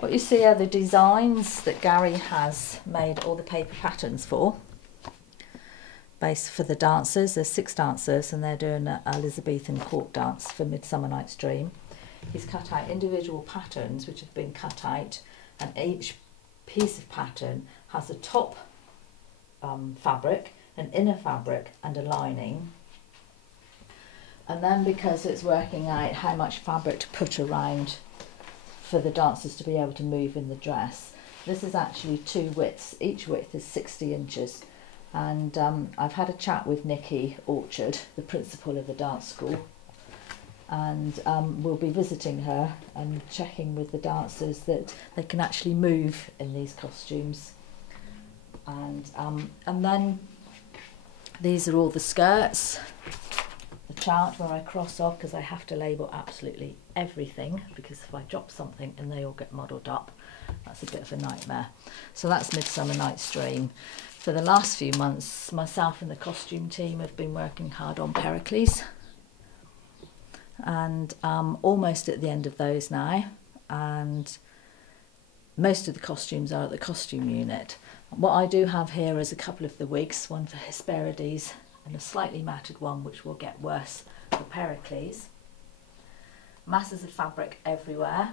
What you see are the designs that Gary has made all the paper patterns for. Base for the dancers. There's 6 dancers and they're doing an Elizabethan court dance for Midsummer Night's Dream. He's cut out individual patterns which have been cut out, and each piece of pattern has a top fabric, an inner fabric and a lining. And then because it's working out how much fabric to put around for the dancers to be able to move in the dress, this is actually 2 widths. Each width is 60 inches. And I've had a chat with Nikki Orchard, the principal of the dance school, and we'll be visiting her and checking with the dancers that they can actually move in these costumes. And then these are all the skirts. The chart where I cross off because I have to label absolutely everything, because if I drop something and they all get muddled up, that's a bit of a nightmare. So that's Midsummer Night's Dream. For the last few months, myself and the costume team have been working hard on Pericles, and almost at the end of those now, and most of the costumes are at the costume unit. What I do have here is a couple of the wigs, one for Hesperides and a slightly matted one which will get worse for Pericles. Masses of fabric everywhere.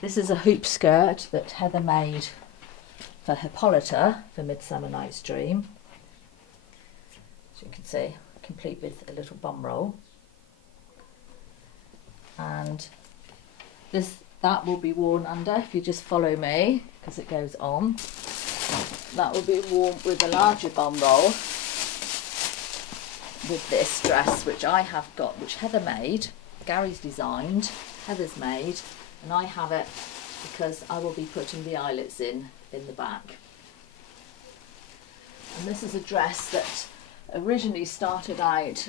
This is a hoop skirt that Heather made for Hippolyta for Midsummer Night's Dream. As you can see, complete with a little bum roll. And that will be worn under, if you just follow me, because it goes on. That will be worn with a larger bum roll with this dress, which I have got, which Heather made, Gary's designed, Heather's made, and I have it because I will be putting the eyelets in the back. And this is a dress that originally started out,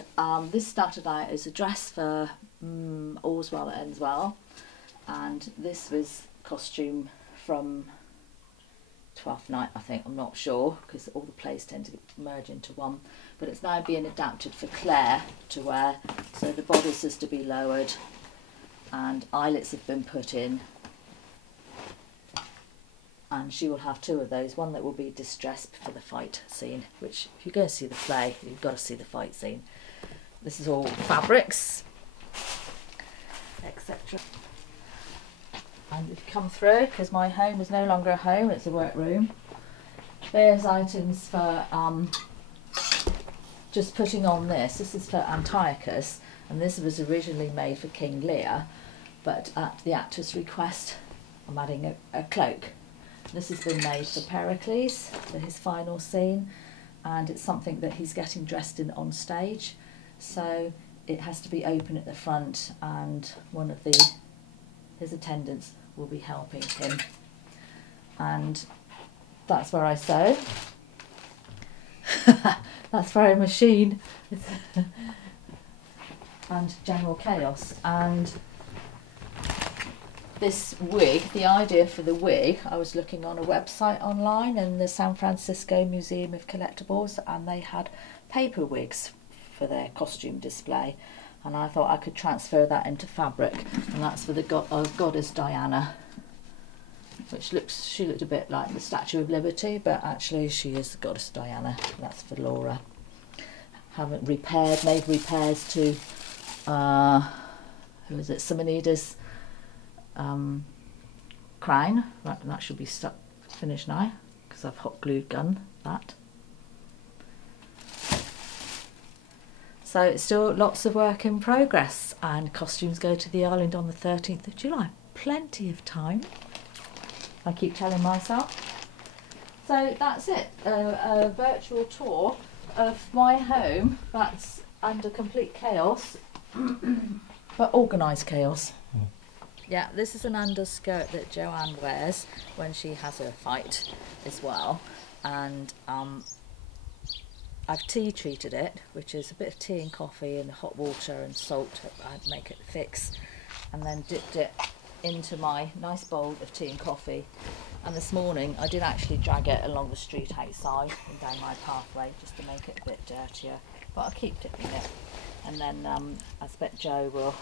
this started out as a dress for All's Well That Ends Well, and this was costume from Twelfth Night, I think, I'm not sure, because all the plays tend to merge into one, but it's now being adapted for Claire to wear, so the bodice is to be lowered and eyelets have been put in, and she will have 2 of those, one that will be distressed for the fight scene, which if you go and see the play, you've got to see the fight scene. This is all fabrics, etc. And if you come through, because my home is no longer a home, it's a workroom, there's items for just putting on this. This is for Antiochus, and this was originally made for King Lear, but at the actor's request, I'm adding a cloak. This has been made for Pericles, for his final scene, and it's something that he's getting dressed in on stage, so it has to be open at the front, and one of his attendants will be helping him, and that's where I sew. That's for a machine. And general chaos. And this wig, the idea for the wig, I was looking on a website online in the San Francisco Museum of Collectibles, and they had paper wigs for their costume display, and I thought I could transfer that into fabric, and that's for the goddess Diana, which she looked a bit like the Statue of Liberty, but actually she is the goddess Diana. That's for Laura. Haven't made repairs to who is it, Simonides crown. Right, and that should be finished now because I've hot glued gun that. So it's still lots of work in progress, and costumes go to the island on the 13th of July. Plenty of time, I keep telling myself. So that's it, a virtual tour of my home that's under complete chaos, but organised chaos. Yeah, this is an underskirt that Joanne wears when she has her fight as well, and I've tea treated it, which is a bit of tea and coffee and hot water and salt to make it fix, and then dipped it into my nice bowl of tea and coffee. And this morning I did actually drag it along the street outside and down my pathway just to make it a bit dirtier, but I'll keep dipping it, and then I expect Jo will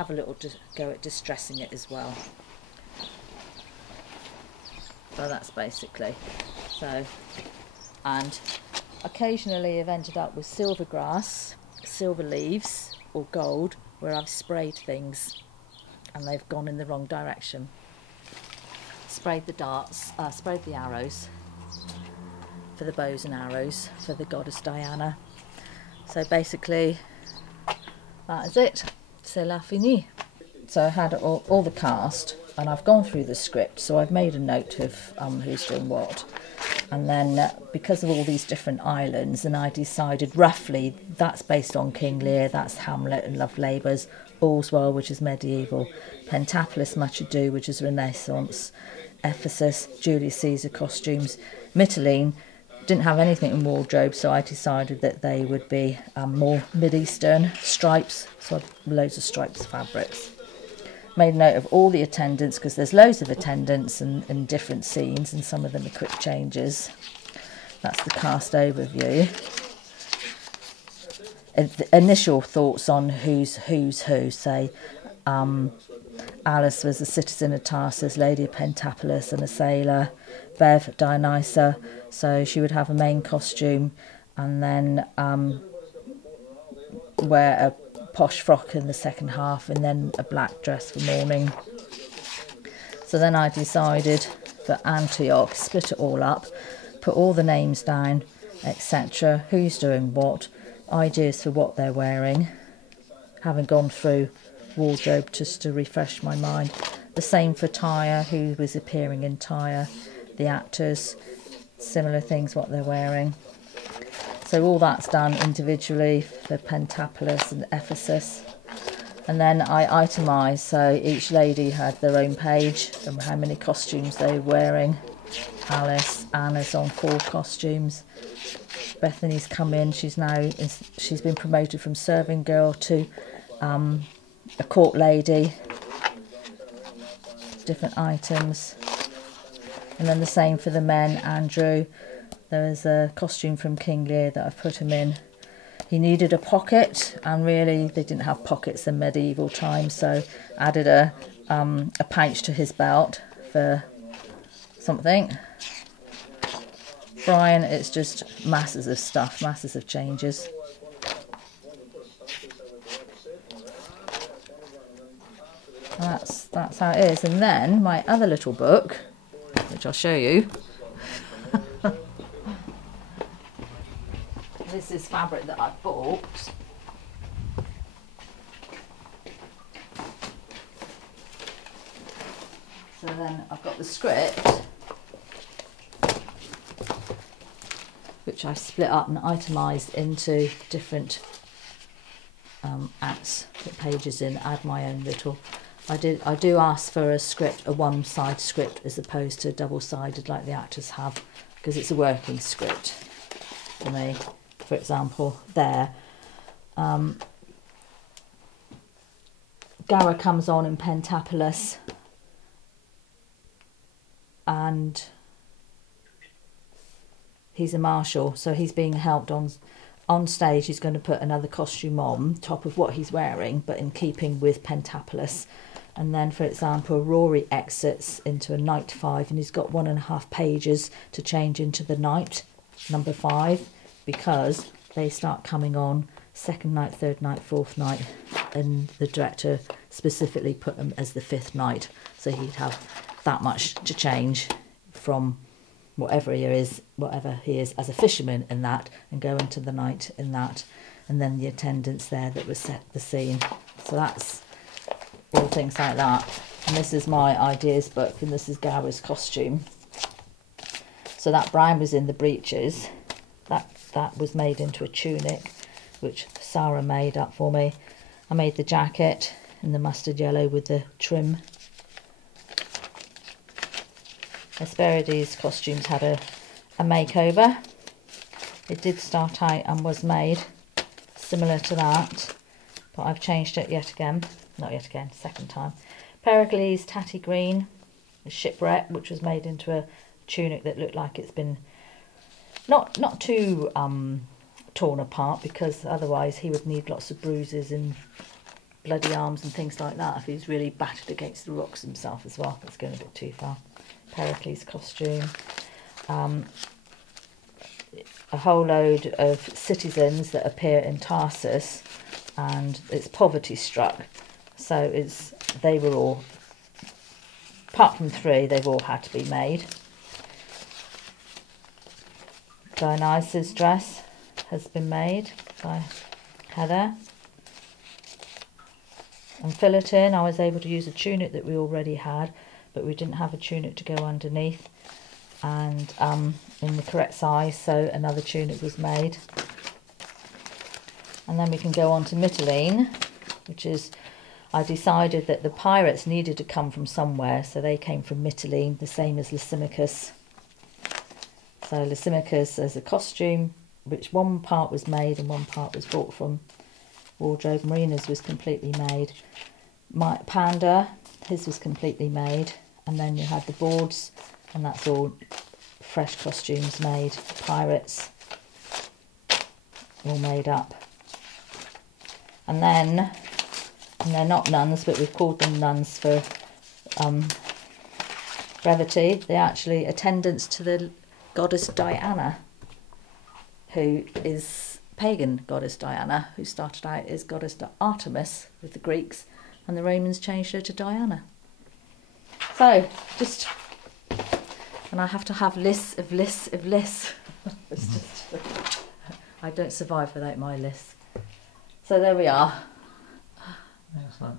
have a little go at distressing it as well. So that's basically, so, and occasionally I've ended up with silver grass, silver leaves or gold where I've sprayed things and they've gone in the wrong direction. Sprayed the darts, sprayed the arrows for the bows and arrows for the goddess Diana. So basically that is it, c'est la fini. So I had all the cast and I've gone through the script, so I've made a note of who's doing what. And then because of all these different islands, and I decided roughly that's based on King Lear, that's Hamlet and Lovelabour's, Allswell, which is medieval, Pentapolis, Much Ado, which is Renaissance, Ephesus, Julius Caesar costumes, Mytilene didn't have anything in wardrobe, so I decided that they would be more Mid-Eastern stripes, so loads of stripes fabrics. Made note of all the attendants because there's loads of attendants and different scenes, and some of them are quick changes. That's the cast overview. Initial thoughts on who's who. Say Alice was a citizen of Tarsus, Lady of Pentapolis and a sailor. Bev, Dionysa, so she would have a main costume and then wear a posh frock in the second half and then a black dress for mourning. So then I decided for Antioch, split it all up, put all the names down, etc., who's doing what, ideas for what they're wearing, having gone through wardrobe just to refresh my mind. The same for Tyre, who was appearing in Tyre, the actors, similar things what they're wearing. So all that's done individually for Pentapolis and Ephesus. And then I itemised, so each lady had their own page and how many costumes they were wearing. Alice, Anna's on 4 costumes. Bethany's come in, she's been promoted from serving girl to a court lady. Different items. And then the same for the men. Andrew, there was a costume from King Lear that I've put him in. He needed a pocket, and really they didn't have pockets in medieval times, so added a pouch to his belt for something. Brian, it's just masses of stuff, masses of changes. And that's how it is. And then my other little book, which I'll show you. This is fabric that I bought. So then I've got the script, which I split up and itemised into different acts, put pages in, add my own little. I do ask for a script, a one-side script, as opposed to double-sided like the actors have, because it's a working script for me. For example, there, Gara comes on in Pentapolis, and he's a marshal, so he's being helped on stage. He's going to put another costume on top of what he's wearing, but in keeping with Pentapolis. And then, for example, Rory exits into a night 5, and he's got 1.5 pages to change into the night number 5, because they start coming on second night, third night, fourth night, and the director specifically put them as the 5th night, so he'd have that much to change from whatever he is as a fisherman in that, and go into the night in that, and then the attendants there that was set the scene. So that's all things like that. And this is my ideas book, and this is Gara's costume. So that brown was in the breeches. That was made into a tunic, which Sarah made up for me. I made the jacket in the mustard yellow with the trim. Hesperides' costumes had a makeover. It did start out and was made similar to that, but I've changed it second time. Pericles' tatty green, the shipwreck, which was made into a tunic that looked like it's been not too torn apart, because otherwise he would need lots of bruises and bloody arms and things like that if he's really battered against the rocks himself as well. That's going a bit too far. Pericles costume. A whole load of citizens that appear in Tarsus, and it's poverty struck. So they were all, apart from 3, they've all had to be made. Dionysus' dress has been made by Heather. And Philiptin, I was able to use a tunic that we already had, but we didn't have a tunic to go underneath, and in the correct size, so another tunic was made. And then we can go on to Mytilene, which is, I decided that the pirates needed to come from somewhere, so they came from Mytilene, the same as Lysimachus. So Lysimachus as a costume, which one part was made and one part was bought from wardrobe. Marina's was completely made. Panda, his was completely made. And then you had the boards, and that's all fresh costumes made. Pirates, all made up. And then, and they're not nuns, but we've called them nuns for brevity. They're actually attendants to the goddess Diana, who is pagan goddess Diana, who started out as goddess Artemis with the Greeks, and the Romans changed her to Diana. So, just, and I have to have lists of lists of lists. It's just, I don't survive without my lists. So there we are. Excellent.